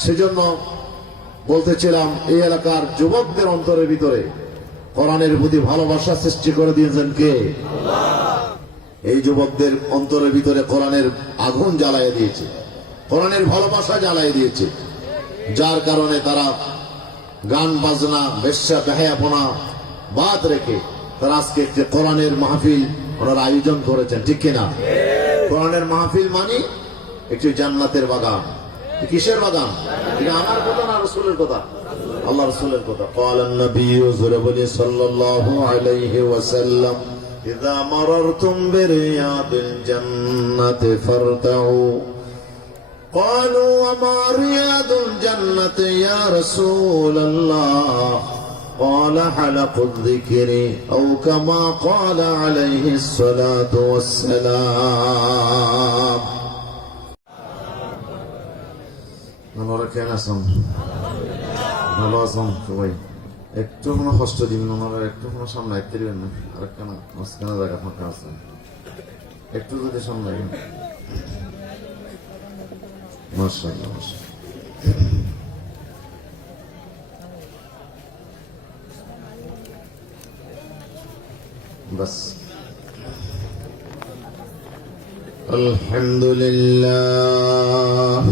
সেজন্য বলতেছিলাম, এই এলাকার যুবকদের অন্তরের ভিতরে কোরআনের প্রতি ভালোবাসা সৃষ্টি করে দিয়েছেন কে? এই যুবকদের অন্তরের ভিতরে কোরআনের আগুন জ্বালায় দিয়েছে, কোরআনের ভালোবাসা জ্বালায় দিয়েছে, যার কারণে তারা গান বাজনা বেশ্যা বেহায়াপনা বাদ রেখে তারা আজকে একটি কোরআনের মাহফিল ওনারা আয়োজন করেছেন, ঠিক কিনা? কোরআনের মাহফিল মানে একটি জান্নাতের বাগান। কিসের বাগান? এটা আমার কথা না রাসূলের কথা? আল্লাহ রাসূলের কথা। ক্বালান নবী সাল্লাল্লাহু আলাইহি ওয়াসাল্লাম, ইযা মারারতুম বিরিয়াদিল জান্নাতি ফারতাউ। قالوا وما رياض الجنة يا رسول الله؟ قال حلق الذكر أو كما قال عليه الصلاة والسلام. ওনারা কেন আসেন? ভালো আছেন সবাই? একটু কোনো কষ্ট দিবেন, ওনারা একটু কোনো সামনে আসতে দিবেন না, আর কেন মাঝখানে জায়গা ফাঁকা আছে, একটু যদি সামনে মাশাআল্লাহ বাস। আলহামদুলিল্লাহ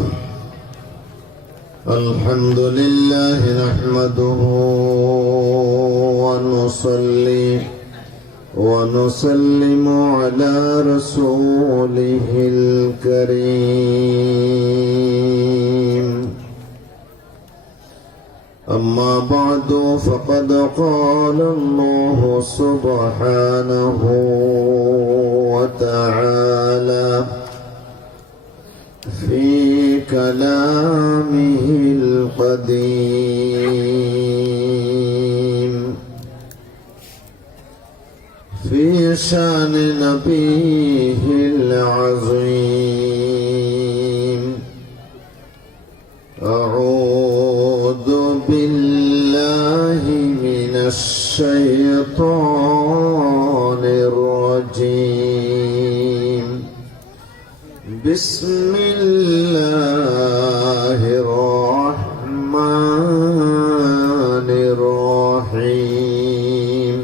আলহামদুলিল্লাহ নাহমাদুহু ওয়া নুসাল্লি ونسلم على رسوله الكريم. أما بعد فقد قال الله سبحانه وتعالى في كلامه القديم في شان نبيه العظيم. أعوذ بالله من الشيطان الرجيم. بسم الله الرحمن الرحيم.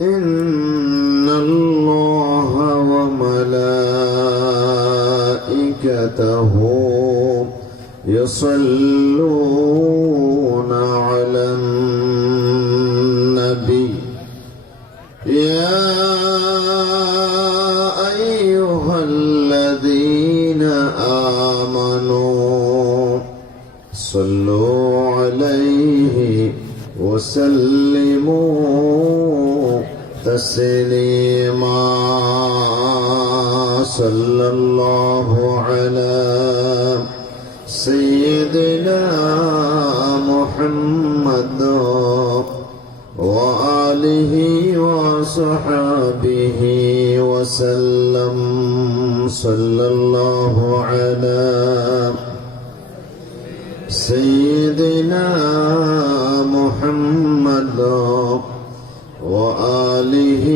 إن الله وملائكته يصلون على النبي يا أيها الذين آمنوا صلوا عليه وسلموا تسليما. صلى الله على سيدنا محمد وآله وصحبه وسلم. صلى الله على سيدنا محمد وآله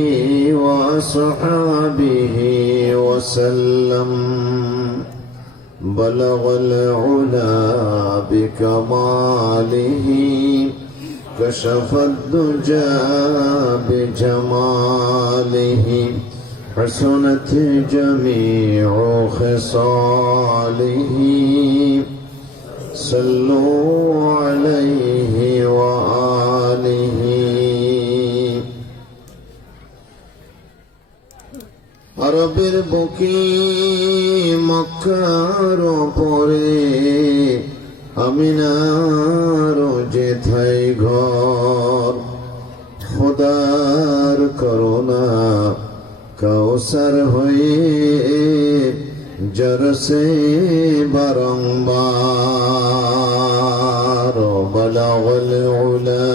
وصحبه وسلم. بلغ العلا بكماله كشف الدجى بجماله. حسنت جميع خصاله. صلوا عليه وآله. আরবের বুকে মক্কার পরে আমিনার যেথায় ঘর। খোদার করুণা কাউসার হয়ে জরসে বারংবার। বলাগল উলা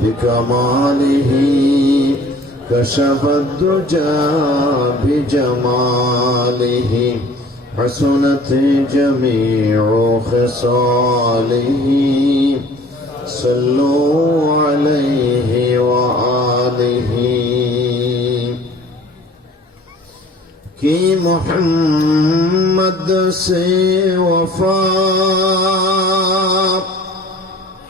বিকমালিহি كشف الدجى بجماله. حسنت جميع خصاله. صلوا عليه وآله. কি মুহাম্মদ हद से वफा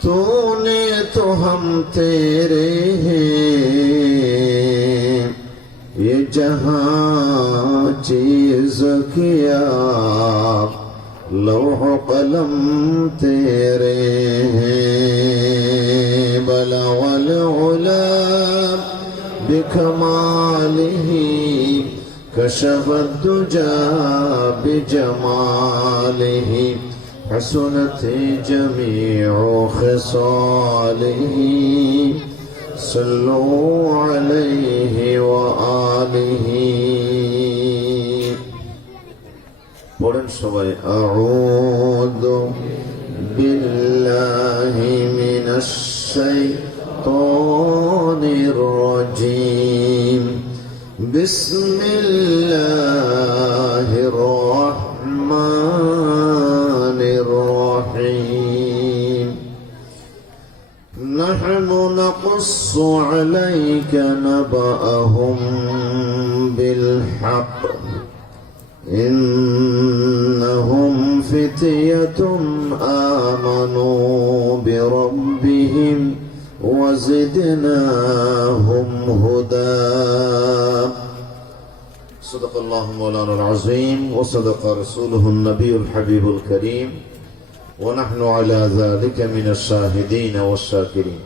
तूने तो हम तेरे हैं ये जहां चीज किया लौह कलम तेरे हैं बलवल उला बिकमालिही कशफ दुजा बिजमालिही हसनत जमीउ खिसालिही सल्लु अलैहि व आलिही পড়েন সবাই আউযু বিল্লাহি মিনাশ শাইতানির রাজীম বিসমিল্লাহির রহমানির রহিম নাহনু নাকুসসু আলাইকা নাবাআহুম বিল হক إنهم فتية آمنوا بربهم وزدناهم هدى صدق الله مولانا العظيم وصدق رسوله النبي الحبيب الكريم ونحن على ذلك من الشاهدين والشاكرين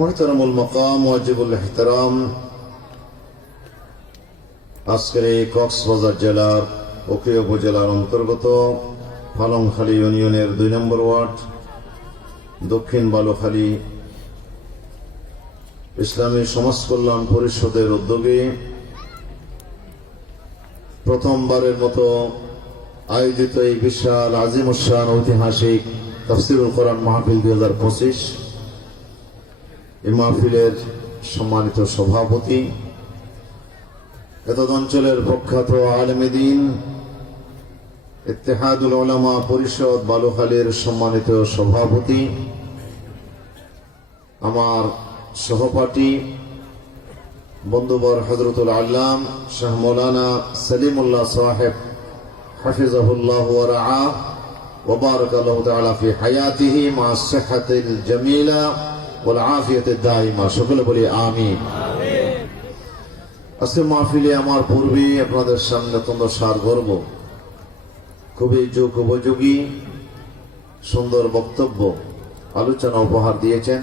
محترم المقام واجب الاحترام আজকের এই কক্সবাজার জেলার উখিয়া উপজেলার অন্তর্গত পালংখালী ইউনিয়নের 2 নম্বর ওয়ার্ড দক্ষিণ বালুখালী ইসলামী সমাজ কল্যাণ পরিষদের উদ্যোগে প্রথমবারের মতো আয়োজিত এই বিশাল আজিমুশান ঐতিহাসিক তাফসীরুল কোরআন মাহফিল 2025 এই মাহফিলের সম্মানিত সভাপতি এতদ অঞ্চলের প্রখ্যাত আলেমে দ্বীন ইত্তেহাদুল উলামা পরিষদ বালুখালীর সম্মানিত সভাপতি আমার সহপাঠী বন্ধুবর হযরতুল আল্লাম শাহ মাওলানা সলিমুল্লাহ সাহেব হাফিজাহুল্লাহ ওয়া রাআ ওয়া বারাকাল্লাহু তাআলা ফি হায়াতিহি মা সিহহাতিল জামিলা ওয়াল আফিয়াতিদ দাইমা সকলে বলি আমিন। আজকে মাহফিলে আমার পূর্বে আপনাদের সামনে অত্যন্ত সার গর্ব খুবই যোগ উপযোগী সুন্দর বক্তব্য আলোচনা উপহার দিয়েছেন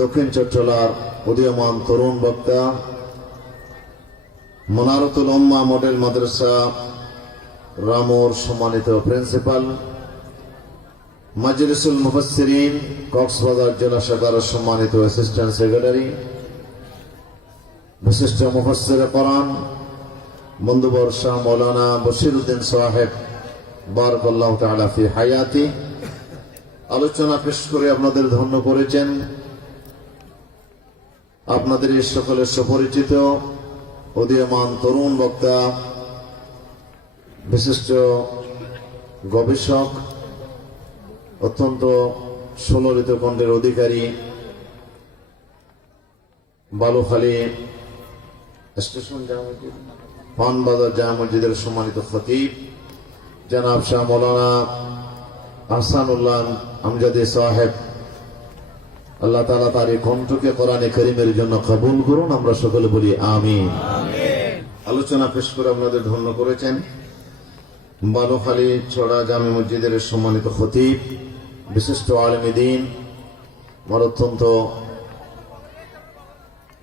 দক্ষিণ চট্টলার উদীয়মান তরুণ বক্তা মনারতুল উম্মাহ মডেল মাদ্রাসা রামুর সম্মানিত প্রিন্সিপাল মাজলিসুল মুফাসসিরিন কক্সবাজার জেলা শাখার সম্মানিত অ্যাসিস্ট্যান্ট সেক্রেটারি বিশিষ্ট মুফাসসির কোরআন বন্ধুবর শাহ মাওলানা বশিরউদ্দিন সাহেব বারাকাল্লাহু তাআলা ফি হায়াতি আলোচনা পেশ করে আপনাদের ধন্য করেছেন আপনাদের এই সকলের সুপরিচিত উদীয়মান তরুণ বক্তা বিশিষ্ট গবেষক অত্যন্ত সুললিত কণ্ঠের অধিকারী বালুখালী স্টেশন পানবাজার জামে মসজিদের সম্মানিত খতিব জনাব শাহ মাওলানা আহসানুল্লাহ আমজাদি সাহেব আল্লাহ তাআলা তার এই কণ্ঠকে কোরআনে কারীমের জন্য কবুল করুন আমরা সকলে বলি আমিন। আলোচনা পেশ করে আপনাদের ধন্য করেছেন বালুখালী ছড়া জামে মসজিদের সম্মানিত খতিব বিশিষ্ট আলেমে দ্বীন আমার অত্যন্ত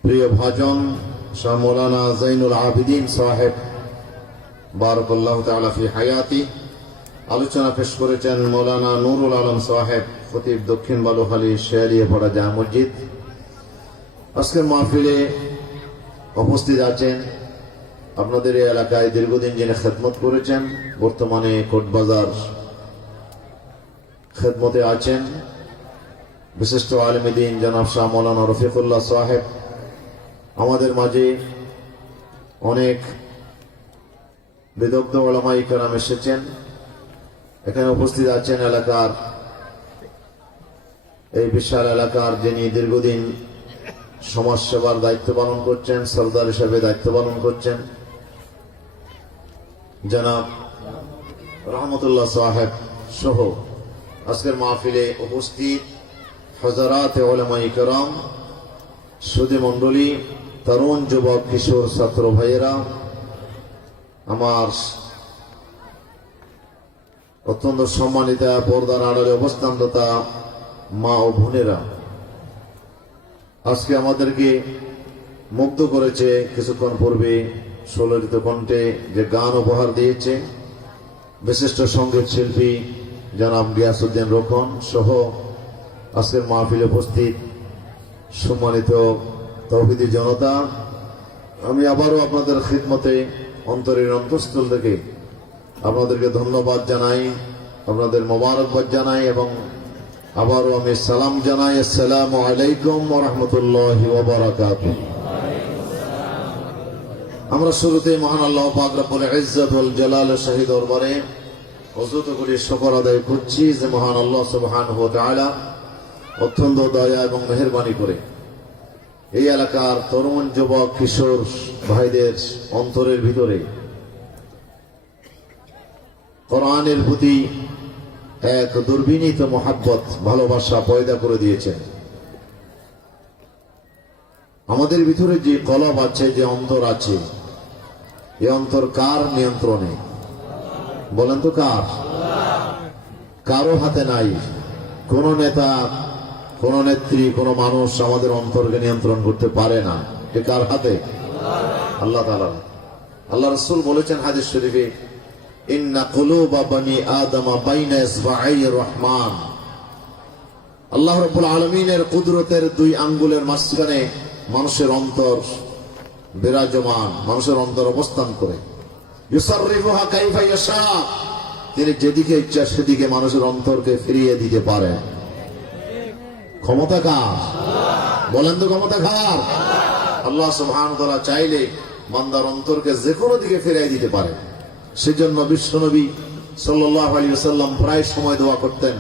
প্রিয় ভাজন শাহ মাওলানা জাইনুল আবিদিন সাহেব বারাকাল্লাহু তাআলা ফি হায়াতি আলোচনা পেশ করেছেন মাওলানা নুরুল আলম সাহেব খতিব দক্ষিণ বালুখালী শেয়ালিয়াপাড়া জামে মসজিদ। আজকের মাহফিলে উপস্থিত আছেন আপনাদের এই এলাকায় দীর্ঘদিন যিনি খেদমত করেছেন বর্তমানে কোটবাজার খেদমতে আছেন বিশিষ্ট আলেমে দ্বীন জনাব শাহ মাওলানা রফিকুল্লাহ সাহেব আমাদের মাঝে অনেক বিদগ্ধ উলামায়ে কেরাম এসেছেন এখানে উপস্থিত আছেন এলাকার এই বিশাল এলাকার যিনি দীর্ঘদিন সমাজ সেবার দায়িত্ব পালন করছেন সরদার হিসেবে দায়িত্ব পালন করছেন জনাব রহমতুল্লাহ সাহেব সহ আজকের মাহফিলে উপস্থিত হযরাতে উলামায়ে কেরাম, সুধী মণ্ডলী, তরুণ যুবক কিশোর ছাত্র ভাইয়েরা, আমার অত্যন্ত সম্মানিতা পর্দার আড়ালে অবস্থানরতা মা ও বোনেরা, আজকে আমাদেরকে মুগ্ধ করেছে কিছুক্ষণ পূর্বে সুললিত কণ্ঠে যে গান উপহার দিয়েছে বিশিষ্ট সঙ্গীত শিল্পী জনাব গিয়াসউদ্দিন রোকন সহ আজকের মাহফিলে উপস্থিত সম্মানিত তৌহিদি জনতা। আমি আবারও আপনাদের খিদমতে অন্তরের অন্তঃস্থল থেকে আপনাদেরকে ধন্যবাদ জানাই, আপনাদের মোবারকবাদ জানাই এবং আবারও আমি সালাম জানাই। আসসালামু আলাইকুম ওয়া রাহমাতুল্লাহি ওয়া বারাকাতুহু। আমরা শুরুতে মহান আল্লাহ পাক রব্বুল ইজ্জত ওয়াল জালাল শাহী দরবারে অযুত করে শুকর আদায় করছি যে মহান আল্লাহ সুবহানাহু ওয়া তাআলা অত্যন্ত দয়া এবং মেহেরবানি করে এই এলাকার তরুণ যুবক কিশোর ভাইদের অন্তরের ভিতরে কোরআনের প্রতি এক দুর্বিনীত মহাব্বত, ভালোবাসা পয়দা করে দিয়েছেন। আমাদের ভিতরে যে কলব আছে, যে অন্তর আছে, এই অন্তর কার নিয়ন্ত্রণে? বলেন তো কার? কারো হাতে নাই। কোন নেতা, কোন নেত্রী, কোন মানুষ আমাদের অন্তরকে নিয়ন্ত্রণ করতে পারে না। এ কার হাতে? আল্লাহ তাআলা। আল্লাহ রাসূল বলেছেন হাদিস শরীফে, ইন্না কুলুবা বানি আদম বাইনা ইসবাঈর রহমান। আল্লাহ রাব্বুল আলামিনের কুদরতের দুই আঙ্গুলের মাঝখানে মানুষের অন্তর বিরাজমান, মানুষের অন্তর অবস্থান করে। ইউসাররিফুহা কাইফা ইয়াশা, তিনি যেদিকে ইচ্ছা সেদিকে মানুষের অন্তরকে ফিরিয়ে দিতে পারেন। ক্ষমতা কার? বলেন তো ক্ষমতা কার? আল্লাহ সুবহানাহু ওয়া তাআলা চাইলে বান্দার অন্তরকে যে কোনো দিকে ফিরিয়ে দিতে পারে। সেজন্য বিশ্বনবী সাল্লাল্লাহু আলাইহি ওয়াসাল্লাম প্রায় সময় দোয়া করতেন,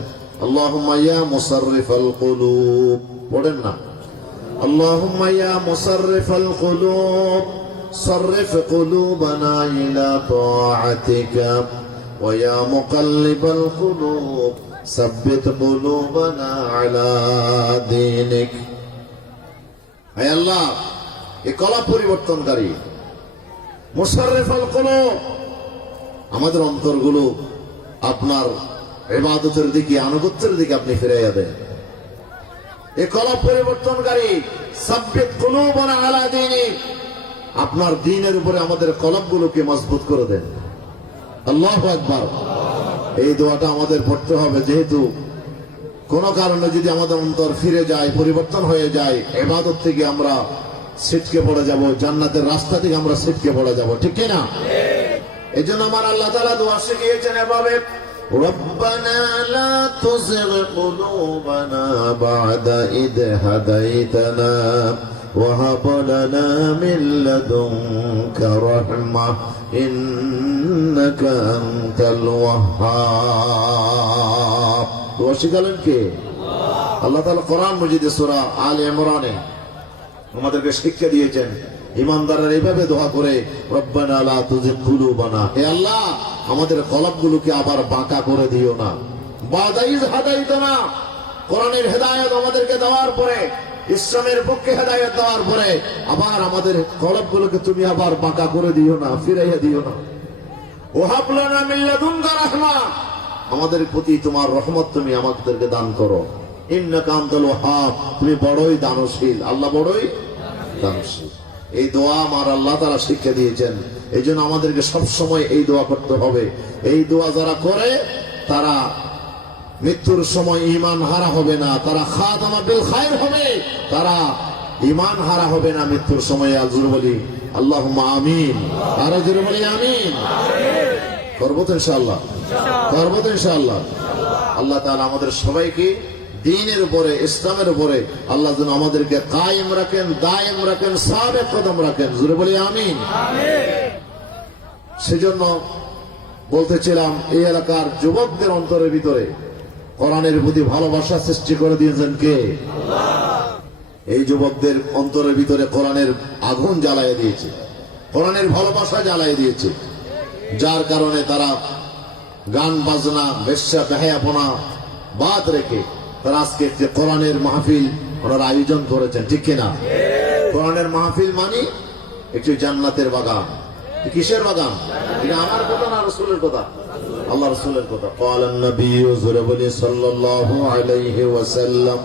আল্লাহুম্মা ইয়া মুসাররিফাল কুলুব। পড়েন না, আল্লাহুম্মা ইয়া মুসাররিফাল কুলুব সাররিফ কুলুবানা ইলা তাআতিকা ওয়া ইয়া মুকাল্লিবাল কুলুব সাব্বিত কুলুবানা আলা দীনিক। হে আল্লাহ, এই কলব পরিবর্তনকারী, মুসাররিফাল কুলুব, আমাদের অন্তরগুলো আপনার ইবাদতের দিকে, আনুগত্যের দিকে আপনি ফিরাইয়া দেন। এই কলব পরিবর্তনকারী, সাব্বিত কুলুবানা আলা দীনিক, আপনার দ্বীনের উপরে আমাদের কলবগুলোকে মজবুত করে দেন। আল্লাহু আকবার। এই দোয়াটা আমাদের পড়তে হবে, যেহেতু কোন কারণে যদি আমাদের অন্তর ফিরে যায়, পরিবর্তন হয়ে যায়, ইবাদত থেকে আমরা ছিটকে পড়ে যাব, জান্নাতের রাস্তা থেকে আমরা ছিটকে পড়ে যাব, ঠিক কি না? এই জন্য আমার আল্লাহ তাআলা দোয়া শিখিয়েছেন এভাবে, রব্বানা লা তুযিগ কুলুবানা বা'দা ইদ হাদাইতানা ওয়া হাব লানা মিন লাদুনকা রাহমাহ ইন্নাকা আনতাল ওয়াহ্হাব। দোয়া শিখালেন কে? আল্লাহ তাআলা কোরআন মাজিদে সূরা আলে ইমরানে আমাদেরকে শিক্ষা দিয়েছেন। ইমানদাররা এইভাবে দোয়া করে, রব্বানা লা তুযিগ কুলুবানা, হে আল্লাহ আমাদের কলবগুলোকে আবার বাঁকা করে দিও না। বা'দা ইয হাদাইতানা, কোরআনের হেদায়েত আমাদেরকে দেওয়ার পরে, ইসলামের পক্ষে হেদায়েত দেওয়ার পরে আবার আমাদের কলবগুলোকে তুমি আবার বাঁকা করে দিও না, ফিরাইয়া দিও না। ওয়া হাব লানা মিন লাদুনকা রাহমা, আমাদের প্রতি তোমার রহমত তুমি আমাদেরকে দান করো। ইন্নাকা আনতাল ওয়াহ্হাব, তুমি বড়ই দানশীল। আল্লাহ বড়ই দানশীল। এই দোয়া আমার আল্লাহ তাআলা শিক্ষা দিয়েছেন। এই জন্য আমাদেরকে সবসময় এই দোয়া করতে হবে। এই দোয়া যারা করে তারা মৃত্যুর সময় ঈমান হারা হবে না, তারা খাতামা বিল খায়র হবে, তারা ঈমান হারা হবে না মৃত্যুর সময়। আল্লাহ বলি আল্লাহুম্মা আমিন। আর জোরে বলি আমিন। করব তো ইনশাআল্লাহ, করব তো ইনশাআল্লাহ। আল্লাহ তাআলা আমাদের সবাইকে দ্বীনের উপরে, ইসলামের উপরে আল্লাহ যেন আমাদেরকে কায়েম রাখেন, দায়েম রাখেন, সাবেক কদম রাখেন। জোরে বলি আমিন। সেজন্য বলতেছিলাম, এই এলাকার যুবকদের অন্তরের ভিতরে কোরআনের প্রতি ভালোবাসা সৃষ্টি করে দিয়েছেন কে? আল্লাহ। এই যুবকদের অন্তরের ভিতরে কোরআনের আগুন জ্বালায় দিয়েছে, কোরআনের ভালোবাসা জ্বালায় দিয়েছে। যার কারণে তারা গান বাজনা বেশ্যা বেহায়াপনা বাদ রেখে তারা আজকে একটি কোরআনের মাহফিল ওনারা আয়োজন করেছেন, ঠিক কিনা? কোরআনের মাহফিল মানে একটি জান্নাতের বাগান। কিসের বাগান? এটা আমার কথা না রাসূলের কথা? আল্লাহ রাসূলের কথা। ক্বালান নবী সাল্লাল্লাহু আলাইহি ওয়াসাল্লাম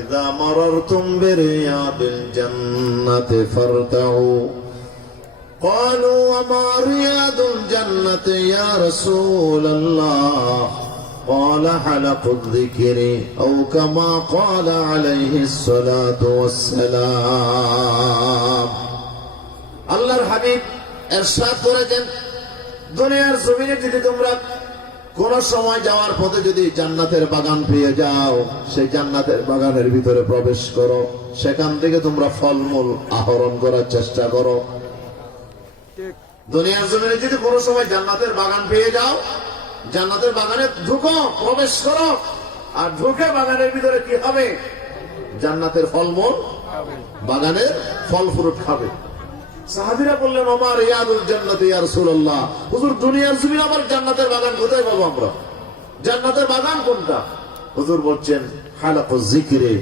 ইযা মারারতুম বিরিয়াদিল জান্নাতি ফারতাউ। قالوا وما رياض الجنة يا رسول الله؟ قال حلق الذكر أو كما قال عليه الصلاة والسلام। আল্লাহর হাবিব ইরশাদ করেছেন, দুনিয়ার জমিনে যদি তোমরা কোন সময় যাওয়ার পথে যদি জান্নাতের বাগান পেয়ে যাও, সেই জান্নাতের বাগানের ভিতরে প্রবেশ করো, সেখান থেকে তোমরা ফলমূল আহরণ করার চেষ্টা করো। দুনিয়ার জমিনে যদি কোনো সময় জান্নাতের বাগান পেয়ে যাও, জান্নাতের বাগানে ঢুকো, প্রবেশ করো, আর ঢুকে বাগানের ভিতরে কি হবে? জান্নাতের ফলমূল, বাগানের ফল ফ্রুট খাবে। সাহাবীরা বললেন, ওমা রিয়াদুল জান্নাতি ইয়া রাসূলুল্লাহ, হুজুর দুনিয়ার জমিনে আবার জান্নাতের বাগান কোথায় পাবো আমরা? জান্নাতের বাগান কোনটা? হুজুর বলছেন, হালাকুজ যিকরি,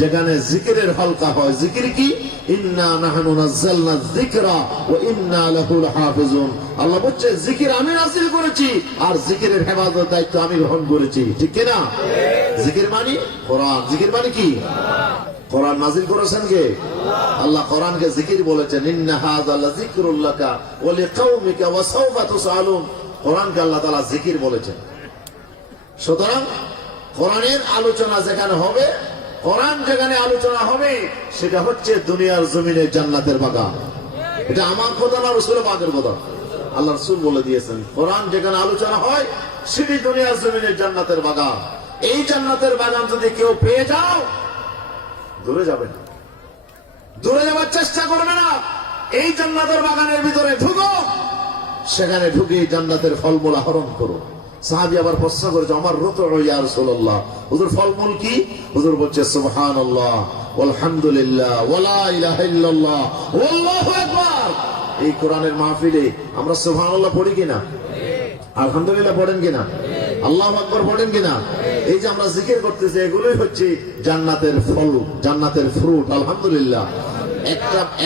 যেখানে জিকিরের হালকা হয়। জিকির কি? ইন্না নাহনু নাযালনা যিকরা ওয়া ইন্না লাহু লাহাফিজুন। আল্লাহ বলছে, জিকির আমি নাযিল করেছি আর জিকিরের হেফাজতের দায়িত্ব আমি গ্রহণ করেছি, ঠিক কি না? জিকির মানে কোরআন। জিকির মানে কি? কোরআন নাযিল করেছেন কে? আল্লাহ কোরআনকে জিকির বলেছেন। ইন্না হাযা লাযিকরুল লাকা ওয়া লিকাওমিকা ওয়া সাওফা তুসআলুন। কোরআনকে আল্লাহ তাআলা জিকির বলেছেন। সুতরাং কোরআনের আলোচনা যেখানে হবে, কোরআন যেখানে আলোচনা হবে, সেটা হচ্ছে দুনিয়ার জমিনে জান্নাতের বাগান। এটা আমার কথা না, রাসূলের পাকের কথা। আল্লাহ রাসূল বলে দিয়েছেন, কোরআন যেখানে আলোচনা হয় সেটি দুনিয়ার জমিনে জান্নাতের বাগান। এই জান্নাতের বাগান যদি কেউ পেয়ে যাও, দূরে যাবে না, দূরে যাওয়ার চেষ্টা করবে না। এই জান্নাতের বাগানের ভিতরে ঢুকো, সেখানে ঢুকে জান্নাতের ফলমূল আহরণ করো। সাহাবী আবার প্রশ্ন করেছে, আমার রুতু ইয়া রাসূলুল্লাহ, হুজুর ফলমূল কি? হুজুর বলছে, সুবহানাল্লাহ ওয়ালহামদুলিল্লাহ ওয়ালা ইলাহা ইল্লাল্লাহ ওয়াল্লাহু আকবার। এই কোরআনের মাহফিলে আমরা সুবহানাল্লাহ পড়ি কিনা? আলহামদুলিল্লাহ পড়েন কিনা? আল্লাহু আকবার পড়েন কিনা? এই যে আমরা জিকির করতেছি, এগুলোই হচ্ছে জান্নাতের ফল, জান্নাতের ফ্রুট। আলহামদুলিল্লাহ।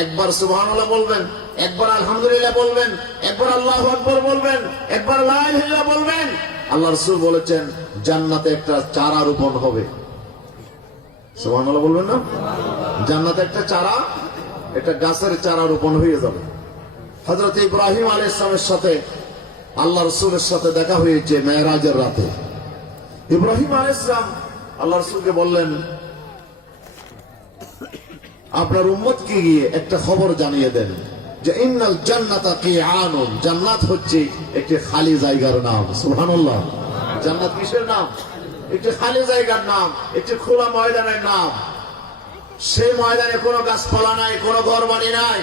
একবার সুবহানাল্লাহ বলবেন, একবার আলহামদুলিল্লাহ বলবেন, একবার আল্লাহু আকবার বলবেন, একবার লা ইলাহা ইল্লাল্লাহ বলবেন। আল্লাহ রাসূল বলেছেন, জান্নাতে একটা চারা রোপণ হবে। সুবহানাল্লাহ বলবেন না? জান্নাতে একটা চারা, একটা গাছের চারা রোপণ হয়ে যাবে। হযরত ইব্রাহিম আলাইহিস সালামের সাথে আল্লাহ রাসূলের সাথে দেখা হয়েছে মেরাজের রাতে। ইব্রাহিম আলাইহিস সালাম আল্লাহ রাসূলকে বললেন, আপনার উম্মতকে গিয়ে একটা খবর জানিয়ে দেন যে ইন্নাল জান্নাতা কিআনুন, জান্নাত হচ্ছে একটি খালি জায়গার নাম। সুবহানাল্লাহ। জান্নাত কিসের নাম? একটি খালি জায়গার নাম, একটি খোলা ময়দানের নাম। সেই ময়দানে কোনো গাছপালা নাই, কোনো ঘরবাড়ি নাই,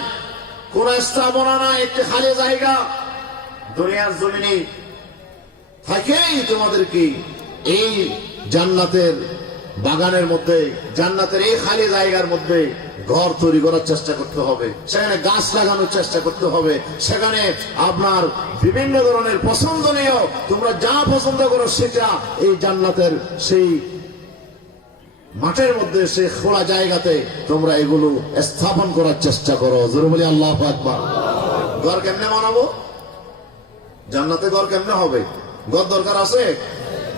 কোনো স্থাপনা নাই, একটি খালি জায়গা। দুনিয়ার জমিনে থাকেই তোমাদেরকে এই জান্নাতের বাগানের মধ্যে, জান্নাতের এই খালি জায়গার মধ্যে ঘর তৈরি করার চেষ্টা করতে হবে, সেখানে গাছ লাগানোর চেষ্টা করতে হবে, সেখানে আপনার বিভিন্ন ধরনের পছন্দনীয়, তোমরা যা পছন্দ করো সেটা এই জান্নাতের সেই মাঠের মধ্যে, সেই খোলা জায়গাতে তোমরা এগুলো স্থাপন করার চেষ্টা করো। জোরে বলি আল্লাহু আকবার। ঘর কেমনে বানাবো? জান্নাতে ঘর কেমনে হবে? ঘর দরকার আছে?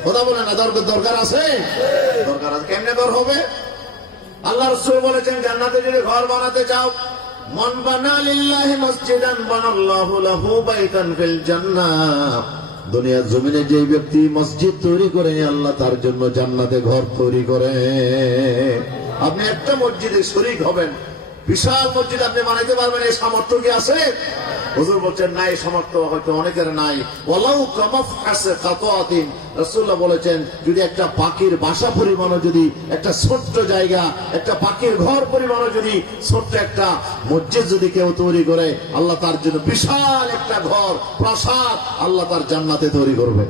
কথা বলে না, দরকার আছে? দরকার আছে। কেমনে ঘর হবে? আল্লাহ রাসূল বলেছেন, জান্নাতে যদি ঘর বানাতে চাও, মান বানা লিল্লাহি মসজিদান বানাল্লাহু লাহু বাইতান ফিল জান্নাহ। দুনিয়ার জমিনে যে ব্যক্তি মসজিদ তৈরি করে, আল্লাহ তার জন্য জান্নাতে ঘর তৈরি করে। আপনি একটা মসজিদে শরীক হবেন, বিশাল মসজিদ আপনি বানাইতে পারবেন, এই সামর্থ্য কি আছে? হুজুর বলছেন, নাই, সামর্থ্য হয়তো অনেকের নাই। ওয়ালাউ কামাফহাসে কাতাতিন, রাসূলুল্লাহ বলেছেন, যদি একটা পাখির বাসা পরিমাণও, যদি একটা ছোট্ট জায়গা, একটা পাখির ঘর পরিমাণও যদি ছোট্ট একটা মসজিদ যদি কেউ তৈরি করে, আল্লাহ তার জন্য বিশাল একটা ঘর, প্রাসাদ আল্লাহ তার জান্নাতে তৈরি করবে।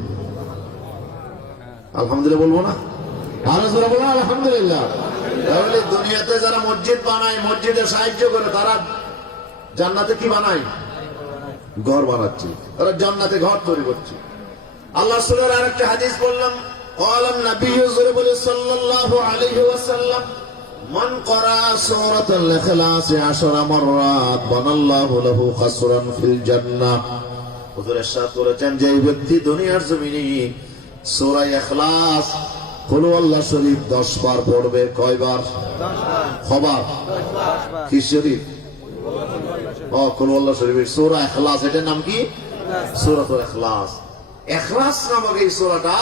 আলহামদুলিল্লাহ বলবো না? আরো জোরে বলো আলহামদুলিল্লাহ। তাহলে দুনিয়াতে যারা মসজিদ বানায়, মসজিদে সাহায্য করে, তারা জান্নাতে কি বানায়? ঘর বানাচ্ছি, তারা জান্নাতে ঘর তৈরি করছে। আল্লাহ রাসূলের আরেকটা হাদিস বললাম, ক্বালান নবী সাল্লাল্লাহু আলাইহি ওয়াসাল্লাম মান ক্বারা সূরাতুল ইখলাস 10 মাররাত বানাল্লাহু লাহু কাসরান ফিল জান্নাহ। হুজুর ইরশাদ করেছেন যে ব্যক্তি দুনিয়ার জমিনে সূরা ইখলাস কুল আল্লাহ শরীফ 10 বার পড়বে। কয়বার? 10 বার। খবর কি শরীফ? কুল আল্লাহ শরীফের সূরা ইখলাস, এটার নাম কি? সূরাতুল ইখলাস। ইখলাস নামক এই সূরাটা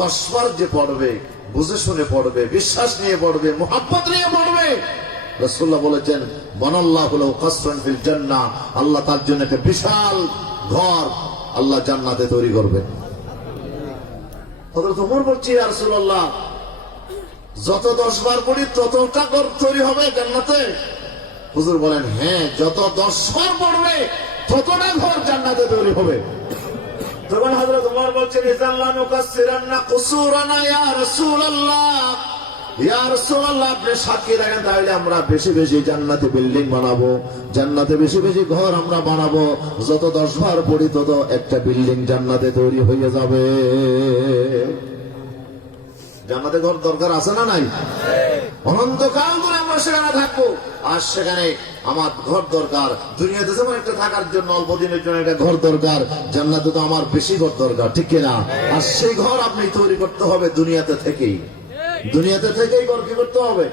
10 বার যে পড়বে, বুঝে শুনে পড়বে, বিশ্বাস নিয়ে পড়বে, মুহাব্বত নিয়ে পড়বে, রাসূলুল্লাহ বলেছেন বানাল্লাহু লাহু কাসরান ফিল জান্নাহ, আল্লাহ তার জন্য একটা বিশাল ঘর আল্লাহ জান্নাতে তৈরি করবেন। হযরত ওমর বলছে, ইয়া রাসূলুল্লাহ, যত 10 বার পড়ি ততটা ঘর তৈরি হবে জান্নাতে? হুজুর বলেন, হ্যাঁ, যত 10 বার পড়বে ততটা ঘর জান্নাতে তৈরি হবে। তখন হযরত ওমর বলছেন, ইজাল্লাহ নুকাসসিরান্না কুসুরানা ইয়া রাসূলুল্লাহ, ইয়া রাসূলুল্লাহ, আপনি সাক্ষী রাখেন, তাহলে আমরা বেশি বেশি জান্নাতে বিল্ডিং বানাবো, জান্নাতে বেশি বেশি ঘর আমরা বানাবো। যত 10 বার পড়ি তত একটা বিল্ডিং জান্নাতে তৈরি হয়ে যাবে। জান্নাতে ঘর দরকার আছে না নাই? অনন্তকাল ধরে আমরা সেখানে থাকবো, আর সেখানে আমার ঘর দরকার। দুনিয়াতে যেমন একটা থাকার জন্য অল্প দিনের জন্য একটা ঘর দরকার, জান্নাতে তো আমার বেশি ঘর দরকার, ঠিক কিনা? আর সেই ঘর আপনি তৈরি করতে হবে দুনিয়াতে থেকেই। দুনিয়াতে থেকেই ঘর কি করতে হবে?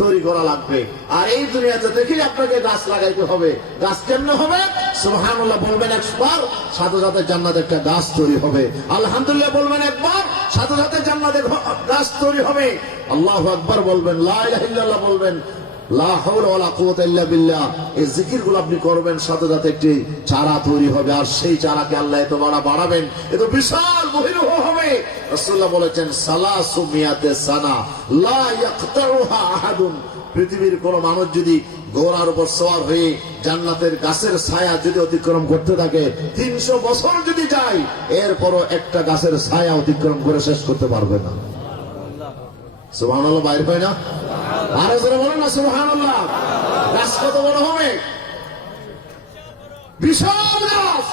তৈরি করা লাগবে। আর এই দুনিয়াতে থেকেই আপনাকে গাছ লাগাইতে হবে। গাছ কেমনে হবে? সুবহানাল্লাহ বলবেন একবার, সাথে সাথে জান্নাতে একটা গাছ তৈরি হবে। আলহামদুলিল্লাহ বলবেন একবার, সাথে সাথে জান্নাতে গাছ তৈরি হবে। আল্লাহু আকবার বলবেন, লা ইলাহা ইল্লাল্লাহ বলবেন, লা হাওলা ওয়ালা কুওয়াতা ইল্লা বিল্লাহ, এই জিকিরগুলো আপনি করবেন, সাথে সাথে একটি চারা তৈরি হবে। আর সেই চারাকে আল্লাহ এত বড় বাড়াবেন, এত বিশাল বহিরহ হবে। রাসূলুল্লাহ বলেছেন, সালাসু মিয়াতে সানা লা ইয়াকতাউহা আহাদুন, পৃথিবীর কোন মানুষ যদি ঘোড়ার উপর সওয়ার হয়ে জান্নাতের গাছের ছায়া যদি অতিক্রম করতে থাকে, 300 বছর যদি যায়, এরপরও একটা গাছের ছায়া অতিক্রম করে শেষ করতে পারবে না। সুবহানাল্লাহ, বাইর হয় না? আরো জোরে বলেন না সুবহানাল্লাহ। গাছ কত বড় হবে? বিশাল গাছ।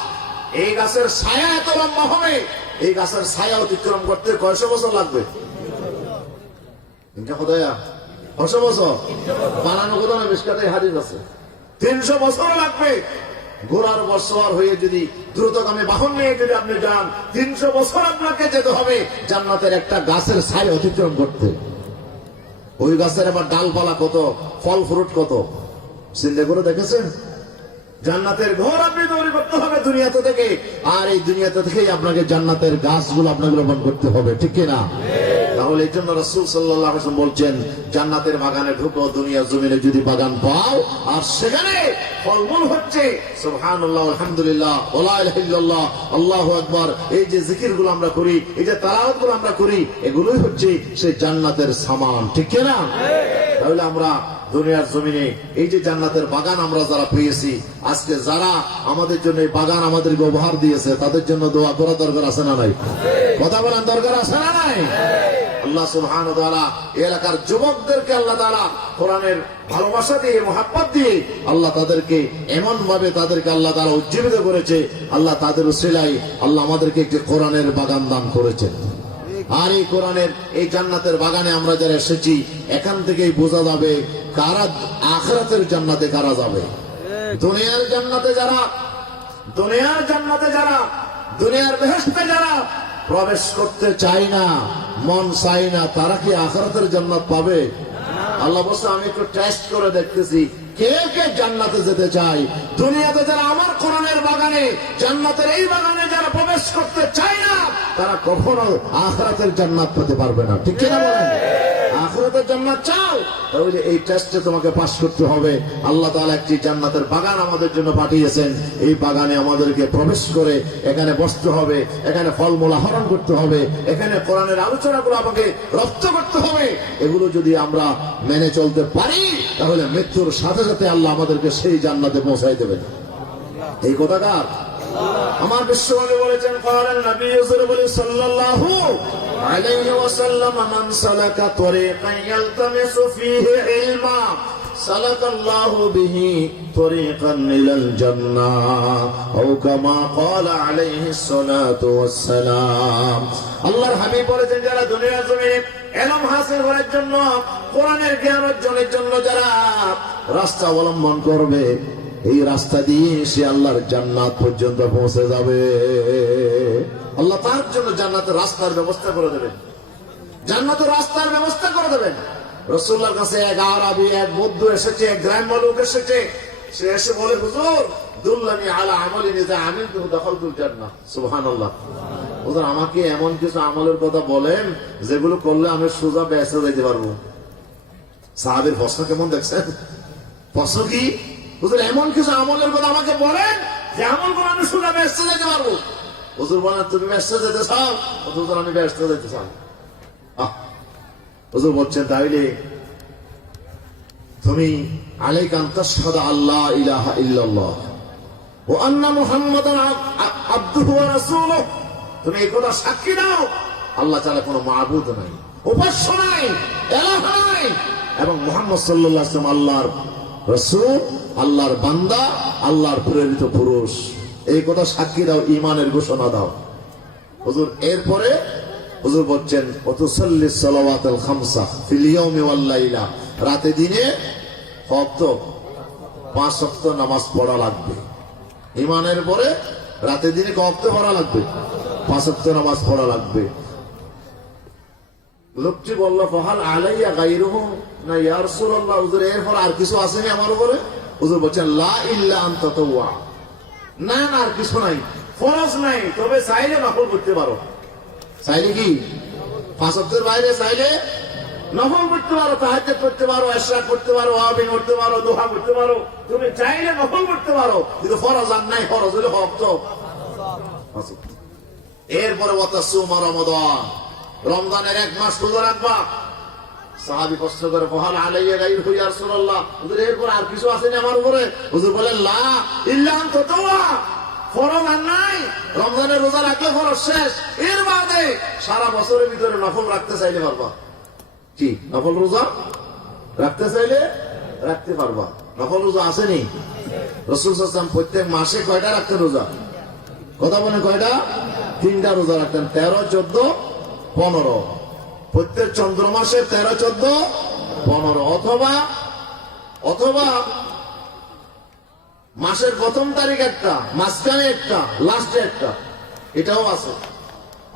এই গাছের ছায়া এত লম্বা হবে, এই গাছের ছায়া অতিক্রম করতে কয়শো বছর লাগবে? 300 বছর বানানো কথা না, মিশকাতে হাদিস আছে 300 বছর লাগবে। ঘোড়ার উপর সওয়ার হয়ে যদি দ্রুতগামী বাহন নিয়ে যদি আপনি যান, 300 বছর আপনাকে যেতে হবে জান্নাতের একটা গাছের ছায়া অতিক্রম করতে। ওই গাছের আবার ডালপালা কত, ফল ফ্রুট কত, চিন্তা করে দেখেছেন? জান্নাতের ঘর আপনি তৈরি করতে হবে দুনিয়াতে থেকে, আর এই দুনিয়াতে থেকেই আপনাকে জান্নাতের গাছগুলো আপনাকে রোপণ করতে হবে, ঠিক কিনা? তাহলে এই জন্য রাসূল সাল্লাল্লাহু আলাইহি ওয়াসাল্লাম বলছেন, জান্নাতের বাগানে ঢুকো, দুনিয়ার জমিনে যদি বাগান পাও আর সেখানে ফলমূল হচ্ছে, সুবহানাল্লাহ, আলহামদুলিল্লাহ, ওয়া লা ইলাহা ইল্লাল্লাহ, আল্লাহু আকবার, এই যে জিকিরগুলো আমরা করি, এই যে তেলাওয়াতগুলো আমরা করি, এগুলোই হচ্ছে সেই জান্নাতের সামান, ঠিক কিনা? তাহলে আমরা দুনিয়ার জমিনে এই যে জান্নাতের বাগান আমরা যারা পেয়েছি, আজকে যারা আমাদের জন্য এই বাগান আমাদেরকে উপহার দিয়েছে, তাদের জন্য দোয়া করা দরকার আছে না নাই? কথা বলেন, দরকার আছে না নাই? আল্লাহ সুবহানাহু ওয়া তাআলা এলাকার যুবকদেরকে আল্লাহ তাআলা কোরআনের ভালোবাসা দিয়ে, মুহাব্বত দিয়ে আল্লাহ তাদেরকে এমন ভাবে তাদেরকে আল্লাহ তাআলা উজ্জীবিত করেছে। আল্লাহ তাদের উসিলায় আল্লাহ আমাদেরকে একটি কোরআনের বাগান দান করেছেন। আর এই কোরআনের এই জান্নাতের বাগানে আমরা যারা এসেছি, এখান থেকেই বোঝা যাবে কারা আখিরাতের জান্নাতে কারা যাবে। দুনিয়ার জান্নাতে যারা, দুনিয়ার বেহেশতে যারা প্রবেশ করতে চায় না, মন চায় না, তারা কি আখিরাতের জান্নাত পাবে? আল্লাহ বলছে, আমি একটু টেস্ট করে দেখতেছি কে কে জান্নাতে যেতে চায়। দুনিয়াতে যারা আমার কোরআনের বাগানে, জান্নাতের এই বাগানে যারা প্রবেশ করতে চায় না, তারা কখনো আখিরাতের জান্নাত পেতে পারবে না, ঠিক কিনা বলেন? আখিরাতের জান্নাত চাও, তাহলে এই টেস্টে তোমাকে পাস করতে হবে। আল্লাহ তাআলা একটি জান্নাতের বাগান আমাদের জন্য পাঠিয়েছেন। এই বাগানে আমাদেরকে প্রবেশ করে এখানে বসতে হবে, এখানে ফলমূল আহরণ করতে হবে, এখানে কোরআনের আলোচনাগুলো আমাকে রপ্ত করতে হবে। এগুলো যদি আমরা মেনে চলতে পারি, তাহলে মৃত্যুর সাথে সাথে আল্লাহ আমাদেরকে সেই জান্নাতে পৌঁছাই দেবেন। এই কথাকার আমার বিশ্বনবী বলেছেন, ক্বালান নবী সাল্লাল্লাহু আলাইহি ওয়াসাল্লাম, মান সালাকা তরিকান ইয়ালতামিসু ফীহি ইলমা সালাকাল্লাহু বিহি তরিকান ইলাল জান্নাহ আও কামা ক্বালা আলাইহিস সালাতু ওয়াস সালাম। আল্লাহর হাবিব বলেছেন, যারা দুনিয়ার জমিনে ইলম হাসিল করার জন্য, কোরআনের জ্ঞান অর্জনের জন্য যারা রাস্তা অবলম্বন করবে, এই রাস্তা দিয়ে সে আল্লাহর জান্নাত পর্যন্ত পৌঁছে যাবে। আল্লাহ তার জন্য জান্নাতের রাস্তার ব্যবস্থা করে দেবেন, জান্নাতের রাস্তার ব্যবস্থা করে দেবেন। রাসূলুল্লাহর কাছে এক আরবি, এক বৌদ্ধ এসেছে, এক গ্রাম্য লোক এসেছে। সে এসে বলে, হুজুর দুল্লানি আলা আমালিন ইযা আমিলতুহু দাখালতুল জান্নাহ। সুবহানাল্লাহ। হুজুর আমাকে এমন কিছু আমলের কথা বলেন যেগুলো করলে আমি সোজা বেহেশতে যেতে পারবো। সাহাবীর প্রশ্ন কেমন দেখছেন? প্রশ্ন কি? হুজুর এমন কিছু আমলের কথা আমাকে বলেন যে আমল করে আমি সোজা বেহেশতে যেতে পারবো। হুজুর বলেন, তুমি বেহেশতে যেতে চাও? হুজুর আমি বেহেশতে যেতে চাই। হুজুর বলছেন, তাইলে তুমি আলাইকা আন তাশহাদা আল্লা ইলাহা ইল্লাল্লাহ ওয়া আন্না মুহাম্মাদান আবদুহু ওয়া রাসূলুহু। তুমি এই কথা সাক্ষী দাও, আল্লাহ ছাড়া কোনো মাবুদ নাই, উপাস্য নাই, ইলাহ নাই, এবং মুহাম্মদ সাল্লাল্লাহু আলাইহি ওয়াসাল্লাম আল্লাহর রাসূল, আল্লাহর বান্দা, আল্লাহর প্রেরিত পুরুষ। এই কথা সাক্ষী দাও, ঈমানের ঘোষণা দাও। হুজুর এরপরে হুজুর বলছেন, ওয়াতুসাল্লি সালাওয়াতুল খামসা ফিল ইয়াউমি ওয়াল লাইলা। রাতে দিনে কত? 5 ওয়াক্ত নামাজ পড়া লাগবে। ঈমানের পরে রাতে দিনে কত পড়া লাগবে? 5 ওয়াক্ত নামাজ পড়া লাগবে। লোকটি বলল, ফাহাল আলাইয়া গায়রুহু, না ইয়া রাসূলুল্লাহ, হুজুর এরপর আর কিছু আসেনি আমার উপরে? হুজুর বলছেন, লা ইল্লা আন তাতাওয়া, না না আর কিছু নাই, ফরজ নাই, তবে চাইলে নফল করতে পারো। চাইলে কি? 5 ওয়াক্তের বাইরে চাইলে নফল করতে পারো, তাহাজ্জুদ করতে পারো, ইশরাক করতে পারো, আবিন করতে পারো, দুহা করতে পারো, তুমি চাইলে নফল করতে পারো, কিন্তু ফরজ আর নাই। ফরজ হলে হক তো। এরপরে ওয়াতাসুমা রমাদান, রমজানের 1 মাস রোজা রাখবা। সাহাবী প্রশ্ন করে, ফাহাল আলাইয়া গায়রুহু ইয়া রাসূলুল্লাহ, হুজুর এরপর আর কিছু আসেনি আমার উপরে? হুজুর বলেন, লা ইল্লা আন তাতাওয়া, ফরজ আর নাই। রমজানের রোজা রাখলে ফরজ শেষ, এর বাদে সারা বছরের ভিতরে নফল রাখতে চাইলে পারবা। কি নফল রোজা রাখতে চাইলে রাখতে পারবা। নফল রোজা আসেনি? রাসূল সাল্লাল্লাহু আলাইহি ওয়াসাল্লাম প্রত্যেক মাসে কয়টা রাখতেন রোজা? কথা বলেন, কয়টা? 3টা রোজা রাখতেন, 13, 14, 15। প্রত্যেক চন্দ্র মাসে 13, 14, 15, অথবা মাসের প্রথম তারিখ একটা, মাঝখানে একটা, লাস্টে একটা, এটাও আছে।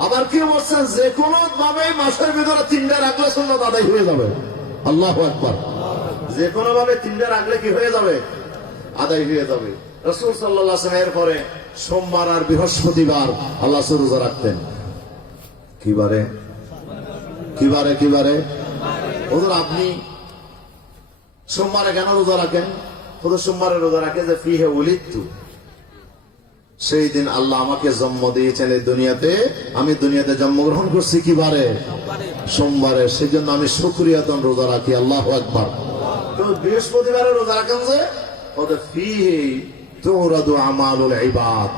আবার কি বলছেন, যে কোনো ভাবে মাসের ভিতরে 3টা রাখলে সুন্নাত আদায় হয়ে যাবে। আল্লাহু আকবার। যে কোনো ভাবে 3টা রাখলে কি হয়ে যাবে? আদায় হয়ে যাবে। রাসূল সাল্লাল্লাহু আলাইহি ওয়াসাল্লাম পরে সোমবার আর বৃহস্পতিবার আল্লাহ রোজা রাখতেন। কিবারে? হুজুর আপনি সোমবারে কেন রোজা রাখেন? হুজুর সোমবারে রোজা রাখে যে ফিহে উলিদতু, সেই দিন আল্লাহ আমাকে জন্ম দিয়েছেন এই দুনিয়াতে, আমি দুনিয়াতে জন্মগ্রহণ করছি কিবারে? সোমবারে, সেজন্য আমি শুকরিয়াতন রোজা রাখি। আল্লাহু আকবার। তো বৃহস্পতিবারে রোজা রাখেন যে ওদের ফিহে তুরাদু আমালুল ইবাদ,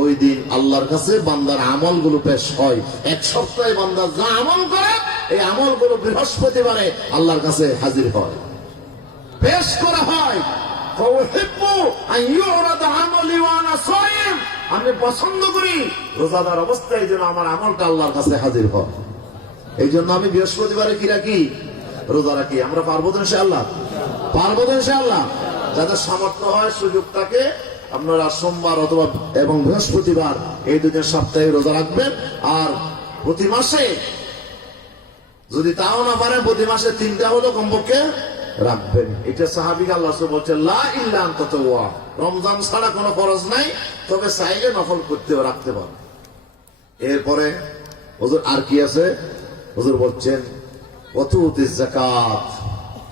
ওই দিন আল্লাহর কাছে বান্দার আমলগুলো পেশ হয়। 1 সপ্তাহে বান্দা যা আমল করে, এই আমলগুলো বৃহস্পতিবারে আল্লাহর কাছে হাজির হয়, পেশ করা হয়। আমি পছন্দ করি রোজাদার অবস্থায় যেন আমার আমলটা আল্লাহর কাছে হাজির হয়। এই জন্য আমি বৃহস্পতিবারে কি রাখি? রোজা রাখি। আমরা পারবো তো ইনশাআল্লাহ? পারবো তো ইনশাআল্লাহ? যাদের সামর্থ্য হয়, সুযোগ থাকে, আপনারা সোমবার অথবা এবং বৃহস্পতিবার এই 2 দিন সপ্তাহে রোজা রাখবেন। আর প্রতি মাসে যদি তাও না পারেন, প্রতি মাসে 3টা হলো কমপক্ষে রাখবেন। এটা সাহাবীকে আল্লাহ রাসূল বলেছেন, লা ইল্লা আন তাতাওয়া, রমজান ছাড়া কোনো ফরজ নাই, তবে চাইলে নফল করতে রাখতে পারে। এরপরে হুজুর আর কি আছে? হুজুর বলছেন, ওয়াতুতিজ যাকাত।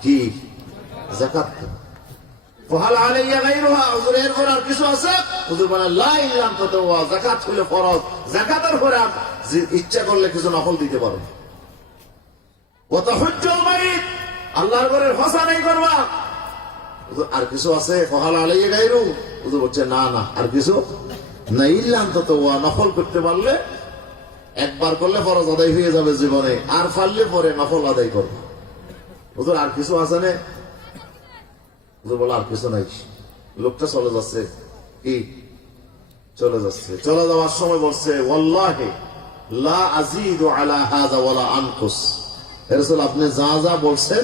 কি? যাকাত। ফাহাল আলাইয়া গায়রুহা, হুজুর এরপর আর কিছু আছে? হুজুর বলেন, লা ইল্লা আন তাতাওয়া, যাকাত হলো ফরজ, যাকাতের পরে ইচ্ছা করলে কিছু নফল দিতে পারো। ওয়া তাহুজ্জুল বাইত, আল্লাহর ঘরের হজ আদায় করবা। হুজুর আর কিছু আছে? ফাহাল আলাইয়া গায়রু, হুজুর বলছে, না না আর কিছু না, ইল্লা আন তাতাওয়া, নফল করতে পারলে, একবার করলে ফরজ আদায় হয়ে যাবে জীবনে, আর পারলে পরে নফল আদায় করবে। হুজুর আর কিছু আছে না? বলে আর কিছু নাই। লোকটা চলে যাচ্ছে, কি চলে যাচ্ছে, চলে যাওয়ার সময় বলছে ওয়াল্লাহি লা আযীদু আলা হাযা ওয়ালা আনকুস। হে রাসূল, আপনি যা যা বলছেন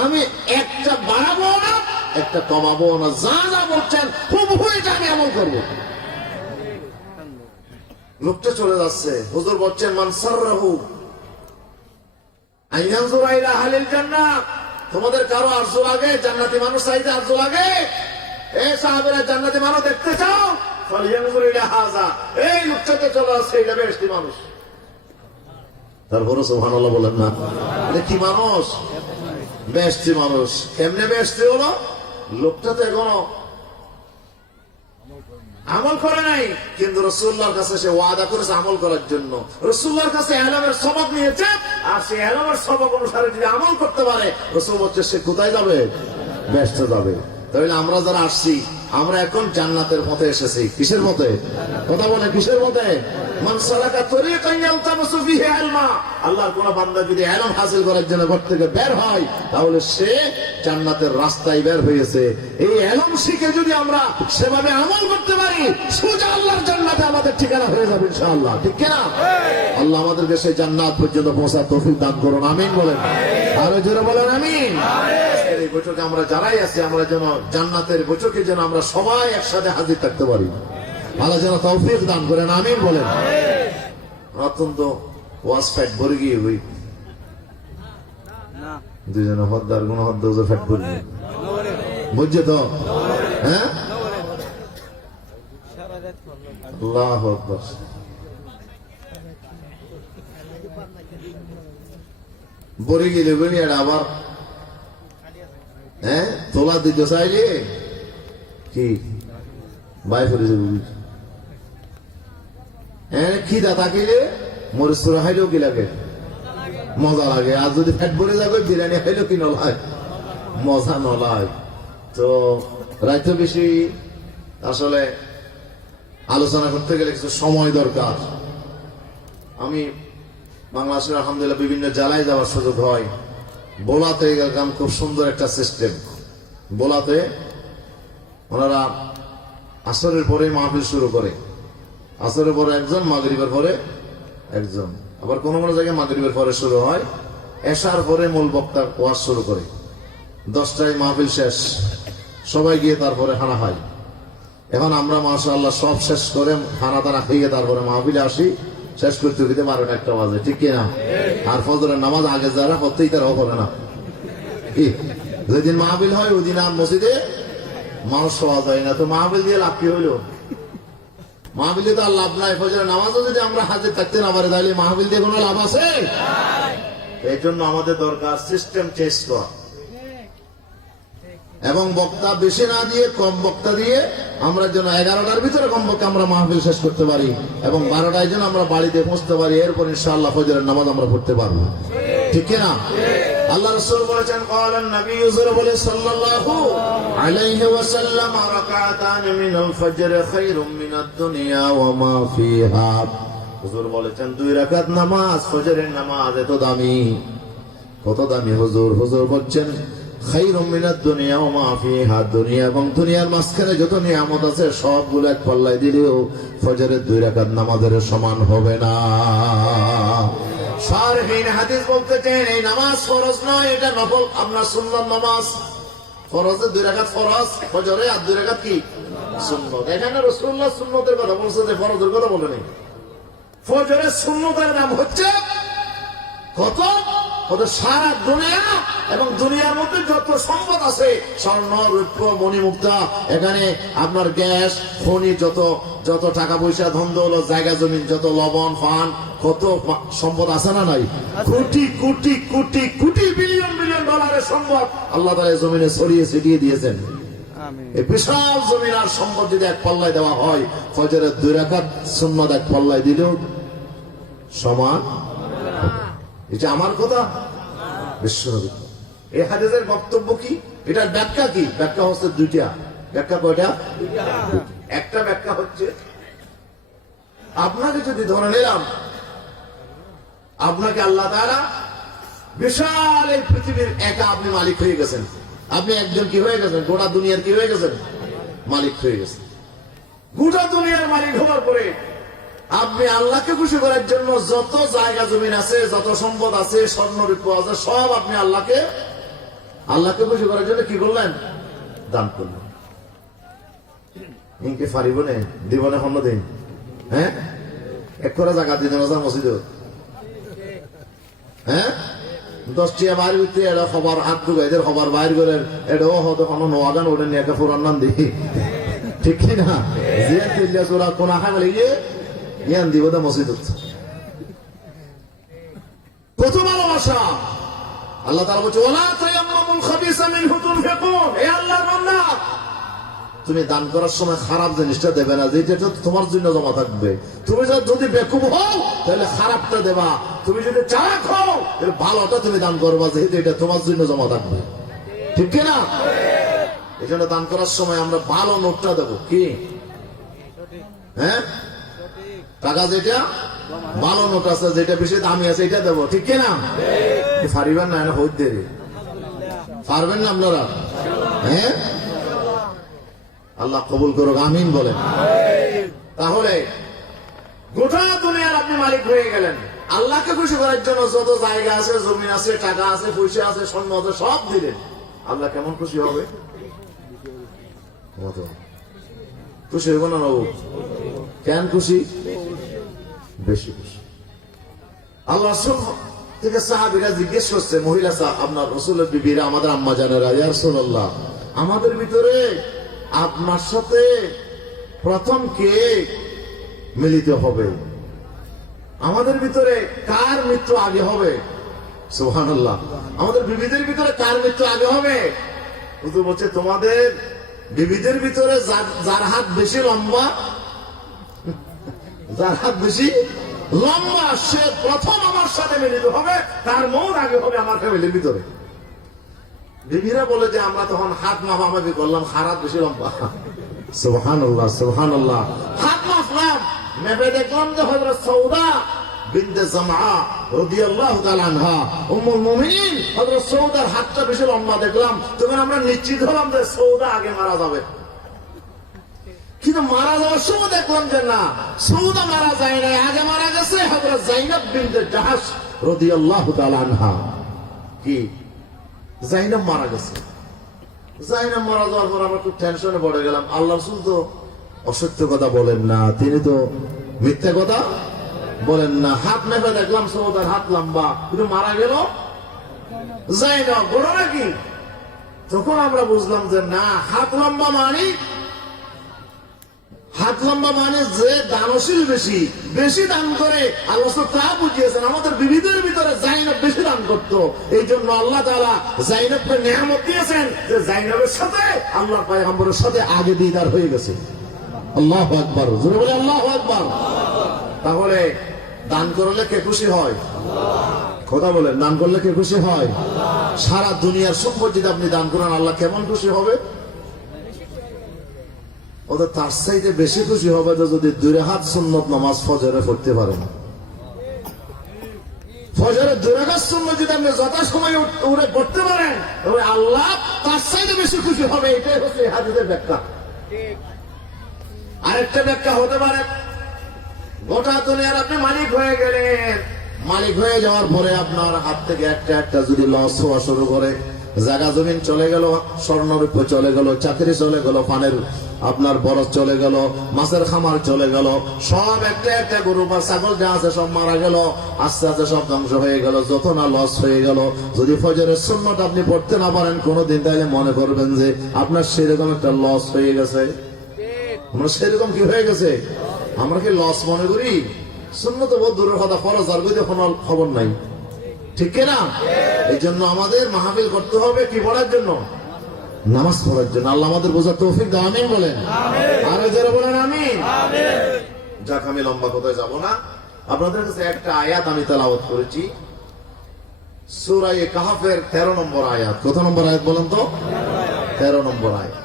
আমি একটা বাড়াবো না একটা কমাবো না, যা যা বলছেন হুবহু এটা আমি আমল করব। লোকটা চলে যাচ্ছে। হুজুর বলছেন মান সাররাহু আন ইয়ানজুরা ইলা আহলিল জান্নাহ, তোমাদের কারো আরজু লাগে জান্নাতি মানুষ চাইতে আরজু লাগে? এই সাহাবীরা জান্নাতি মানুষ দেখতে চাও? ফালইয়ানজুর ইলা হাযা, এই লোকটাতে চলে আসছে, এটা বেহেশতি মানুষ। তারপরে সুবহানাল্লাহ বলেন না, এটা কি মানুষ? বেহেশতি মানুষ। কেমনে বেহেশতি হলো? লোকটা তো এখনো আমল করে নাই, কিন্তু রাসূলুল্লাহর কাছে সে ওয়াদা করেছে আমল করার জন্য। রাসূলুল্লাহর কাছে ইলমের সবক নিয়েছে, আর সে ইলমের সবক অনুসারে যদি আমল করতে পারে, রাসূল বলছে সে কোথায় যাবে? বেহেশতে যাবে। তাহলে আমরা যারা আসছি, আমরা এখন জান্নাতের পথে এসেছি। কিসের পথে? কথা বলে কিসের পথে? মান সালাকা তরিকান ইয়ালতামিসু ফীহি ইলমা, আল্লাহর কোন বান্দা যদি ইলম হাসিল করার জন্য ঘর থেকে বের হয়, তাহলে সে জান্নাতের রাস্তায় বের হয়েছে। এই ইলম শিখে যদি আমরা সেভাবে আমল করতে পারি, সোজা আল্লাহর জান্নাতে আমাদের ঠিকানা হয়ে যাবে ইনশাআল্লাহ। ঠিক কি না? আল্লাহ আমাদেরকে সেই জান্নাত পর্যন্ত পৌঁছার তৌফিক দান করুন। আমিন বলেন। আরো জোরে বলেন আমিন। এই বৈঠকে আমরা যারাই আছি, আমরা যেন জান্নাতের বৈঠকে যেন আমরা সবাই একসাথে হাজির থাকতে পারি। আল্লাহ যেন তৌফিক দান করেন। আমিন বলেন। অত্যন্ত ওয়াজ ফ্যাট ভরে গিয়ে হই দুজনে হদ্দার গুণ হদ্দ ফ্যাট ভরে বুঝছে তো? হ্যাঁ, আল্লাহু আকবার। ভরে গেলে বলি আবার হ্যাঁ তোলা দিতে চাইলে কি বাই ফেলে যাবে। হ্যাঁ, খিদা থাকিলে মরিচ তোরা খাইলেও কি লাগে? মজা লাগে। আর যদি ফ্যাট ভরে যাবে বিরিয়ানি খাইলেও কি নলায়? মজা নলায়। তো রাইতে বেশি আসলে আলোচনা করতে গেলে কিছু সময় দরকার। আমি বাংলাদেশের আলহামদুলিল্লাহ বিভিন্ন জেলায় যাওয়ার সুযোগ হয়। বোলাতে গেলাম, খুব সুন্দর একটা সিস্টেম। বোলাতে ওনারা আসরের পরে মাহফিল শুরু করে। আসরের পরে একজন, মাগরিবের পরে একজন। আবার কোন কোন জায়গায় মাগরিবের পরে শুরু হয়, এশার পরে মূল বক্তা ওয়াজ শুরু করে। 10টায় মাহফিল শেষ, সবাই গিয়ে তারপরে খানা খাই। এখন আমরা মাশাআল্লাহ সব শেষ করে খানা দানা খেয়ে তারপরে মাহফিলে আসি, শেষ করতে দিতে 12টা 1টা বাজে। ঠিক কিনা? আর ফজরের নামাজ আগে যারা করতেই তারাও করে না। কি যেদিন মাহফিল হয় ওই দিন আর মসজিদে মানুষ পাওয়া যায় না। তো মাহফিল দিয়ে লাভ কি হইলো? মাহফিলে তো আর লাভ নাই। ফজরের নামাজও যদি আমরা হাজির থাকতে না পারি, তাহলে মাহফিল দিয়ে কোনো লাভ আছে? এই জন্য আমাদের দরকার সিস্টেম চেঞ্জ করা, এবং বক্তা বেশি না দিয়ে কম বক্তা দিয়ে আমরা যেন 11টার ভিতরে কমপক্ষে আমরা মাহফিল শেষ করতে পারি, এবং 12টায় যেন আমরা বাড়িতে পৌঁছতে পারি। এরপর ইনশাআল্লাহ ফজরের নামাজ আমরা পড়তে পারবো। ঠিক কিনা? আল্লাহ রাসূল বলেছেন ক্বালান নবী সাল্লাল্লাহু আলাইহি ওয়াসাল্লাম রাকাতান মিনাল ফজর খায়রুম মিনাদ দুনিয়া ওয়া মা ফিহা। হুজুর বলেছেন 2 রাকাত নামাজ, ফজরের নামাজ এত দামি। কত দামি হুজুর? হুজুর বলছেন খায়রুম মিনাদ দুনিয়া ওয়া মা ফিহা, দুনিয়া এবং দুনিয়ার মাঝখানে যত নিয়ামত আছে সবগুলো এক পাল্লায় দিলেও ফজরের 2 রাকাত নামাজের সমান হবে না। শারহিন হাদিস বলতেছেন এই নামাজ ফরজ নয়, এটা নফল, আপনার সুন্নাত নামাজ। ফরজে 2 রাকাত ফরজ ফজরে, আর 2 রাকাত কি সুন্নাত। এখানে রাসূলুল্লাহ সুন্নতের কথা বলছে, যে ফরজের কথা বলেনি। ফজরের সুন্নতের নাম হচ্ছে কত? কত? সারা দুনিয়া এবং দুনিয়ার মধ্যে যত সম্পদ আছে, স্বর্ণ রৌপ্য মণিমুক্তা, এখানে আপনার গ্যাস খনি, যত যত টাকা পয়সা ধন দৌলত জায়গা জমিন, যত লবণ ফান, কত সম্পদ আছে না নাই? কোটি কোটি কোটি কোটি বিলিয়ন বিলিয়ন ডলারের সম্পদ আল্লাহ তাআলা জমিনে ছড়িয়ে ছিটিয়ে দিয়েছেন। এই বিশাল জমিন আর সম্পদ যদি এক পাল্লায় দেওয়া হয়, ফজরের 2 রাকাত সুন্নাত এক পাল্লায় দিলেও সমান। এটা আমার কথা, বিশ্বনবী। এই হাদিসের বক্তব্য কি? এটার ব্যাখ্যা কি? ব্যাখ্যা হচ্ছে 2টা। ব্যাখ্যা কয়টা? একটা ব্যাখ্যা হচ্ছে, আপনাকে যদি ধরে নিলাম, আপনাকে আল্লাহ তাআলা বিশাল এই পৃথিবীর একা আপনি মালিক হয়ে গেছেন, আপনি একজন কি হয়ে গেছেন, গোটা দুনিয়ার কি হয়ে গেছেন, মালিক হয়ে গেছেন। গোটা দুনিয়ার মালিক হওয়ার পরে আপনি আল্লাহকে খুশি করার জন্য যত জায়গা জমিন আছে, যত সম্পদ আছে, স্বর্ণ রূপ আছে, সব আপনি আল্লাহকে খুশি করার জন্য কি করলেন, দান করলেন। ইনকে ফারিব নে দিব না অন্য দিন, হ্যাঁ এক করে জায়গা দিতে মসজিদ, হ্যাঁ 10টিয়া বাইর করতে এটা খবর হাত ঢুকাইদের খবর বাইর করে এটাও হয়তো কোনো নোয়াগান ওটা নিয়ে একটা পুরান নাম দিই, ঠিক না? জিয়া তেলিয়া চোরা কোন আশা বলে গিয়ে জ্ঞান দিব তো মসজিদ। প্রথম ভালোবাসা আল্লাহ তাআলা বলছে ওয়ালা তায়াম্মামুল খাবিসা মিনহু তুনফিকুন, হে আল্লাহর বান্দা তুমি দান করার সময় খারাপ জিনিসটা দেবে না, যেটা তোমার জন্য জমা থাকবে। তুমি যদি বেকুব হও তাহলে খারাপটা দেবা, তুমি যদি চালাক হও তাহলে ভালোটা তুমি দান করবা, যেহেতু এটা তোমার জন্য জমা থাকবে, ঠিক কিনা? এই জন্য দান করার সময় আমরা ভালো নোটটা দেবো, কি হ্যাঁ টাকা যেটা ভালো নোট আছে, যেটা বেশি দামি আছে এটা দেবো, ঠিক কিনা? পারিবেন না না হইতে পারবেন না আপনারা? হ্যাঁ আল্লাহ কবুল করুক, আমিন বলেন। তাহলে গোটা দুনিয়ার আপনি মালিক হয়ে গেলেন। আল্লাহকে খুশি করার জন্য যত জায়গা আছে, জমি আছে, টাকা আছে, পয়সা আছে, স্বর্ণ আছে, সব দিলেন। আল্লাহ কেমন খুশি হবে? খুশি হইব না নবু? কেন খুশি? বেশি খুশি। আল্লাহ রাসূল থেকে সাহাবীরা জিজ্ঞেস করছে, মহিলা আপনার রাসূলের বিবিরা, আমাদের আম্মা জানেরা, ইয়া রাসূলুল্লাহ আমাদের ভিতরে আপনার সাথে প্রথম কে মিলিত হবে, আমাদের ভিতরে কার মৃত্যু আগে হবে? সুবহানাল্লাহ। আমাদের বিবিদের ভিতরে কার মৃত্যু আগে হবে? হুজুর বলছে তোমাদের বিবিদের ভিতরে যার হাত বেশি লম্বা, যার হাত বেশি লম্বা সে প্রথম আমার সাথে মিলিত হবে, তার মৌত আগে হবে আমার ফ্যামিলির ভিতরে। বিবিরা বলে যে আমরা তখন হাত মাপামাপি করলাম, হাত বেশি লম্বা। সুবহানাল্লাহ সুবহানাল্লাহ। হাত মাপলাম, মেপে দেখলাম যে হযরত সৌদা বিনতে জামআ রাদিয়াল্লাহু তাআলা আনহা উম্মুল মুমিনিন হযরত সৌদার হাতটা বেশি লম্বা দেখলাম, তখন আমরা নিশ্চিত হলাম যে সৌদা আগে মারা যাবে। কিন্তু মারা যাওয়ার সময় দেখলাম যে না, সৌদা মারা যায় না, আগে মারা গেছে হযরত যায়েনব বিনতে জাহাশ রাদিয়াল্লাহু তাআলা আনহা। কি যায়েনব মারা গেছে। যায়েনব মারা যাওয়ার পর আমরা খুব টেনশনে পড়ে গেলাম। আল্লাহ রাসূল তো অসত্য কথা বলেন না, তিনি তো মিথ্যা কথা বলেন না। হাত মেপে দেখলাম সৌদার হাত লম্বা, কিন্তু মারা গেল যায়েনব, বড় নাকি? তখন আমরা বুঝলাম যে না, হাত লম্বা মানে যে দানশীল বেশি বেশি দান করে, আল্লাহ তা বুঝিয়েছেন। আমাদের বিবিদের ভিতরে যায়েনব বেশি দান করতো, এই জন্য আল্লাহ তাআলা যায়েনবকে নিয়ামত দিয়েছেন যে যায়েনবের সাথে আল্লাহর পয়গম্বরের সাথে আগে দিদার হয়ে গেছে। আল্লাহু আকবার, জোরে বলে আল্লাহু আকবার। তাহলে দান করলে কে খুশি হয়? কথা বলেন, দান করলে কে খুশি হয়? সারা দুনিয়ার সম্পদ যদি আপনি দান করেন, আল্লাহ কেমন খুশি হবে? ওদের তার চাইতে বেশি খুশি হবে যদি 2 রাকাত সুন্নত নামাজ ফজরে পড়তে পারেন। ফজরে 2 রাকাত সুন্নত যদি আপনি যথাসময়ে উঠে পড়তে পারেন, তবে আল্লাহ তার চাইতে বেশি খুশি হবে। এটাই হচ্ছে হাদিসের ব্যাখ্যা। আরেকটা ব্যাখ্যা হতে পারে, গোটা দুনিয়ার আপনি মালিক হয়ে গেলেন, মালিক হয়ে যাওয়ার পরে আপনার হাত থেকে একটা একটা যদি লস হওয়া শুরু করে, জায়গা জমিন চলে গেল, স্বর্ণরূপ চলে গেল, চাকরি চলে গেল, পানের আপনার বরফ চলে গেল, মাছের খামার চলে গেল, সব একটা একটা গরু বা ছাগল যা আছে সব মারা গেল, আস্তে আস্তে সব ধ্বংস হয়ে গেল, যত না লস হয়ে গেল। যদি ফজরের সুন্নাত আপনি পড়তে না পারেন কোনদিন, তাহলে মনে করবেন যে আপনার সেরকম একটা লস হয়ে গেছে। আমরা সেরকম কি হয়ে গেছে? আমরা কি লস মনে করি? সুন্নাত বহুত দূরের কথা, ফরজ আর বইতে কোনো খবর নাই, ঠিক না? এই জন্য আমাদের মাহফিল করতে হবে কি পড়ার জন্য? নামাজ পড়ার জন্য। আল্লাহ আমাদের বোঝার তৌফিক দাও, আমিন বলেন। আরো যারা বলেন আমিন। যাক, আমি লম্বা কথায় যাব না, আপনাদের কাছে একটা আয়াত আমি তেলাওয়াত করেছি, সূরা কাহফের 13 নম্বর আয়াত। কত নম্বর আয়াত বলেন তো? 13 নম্বর আয়াত।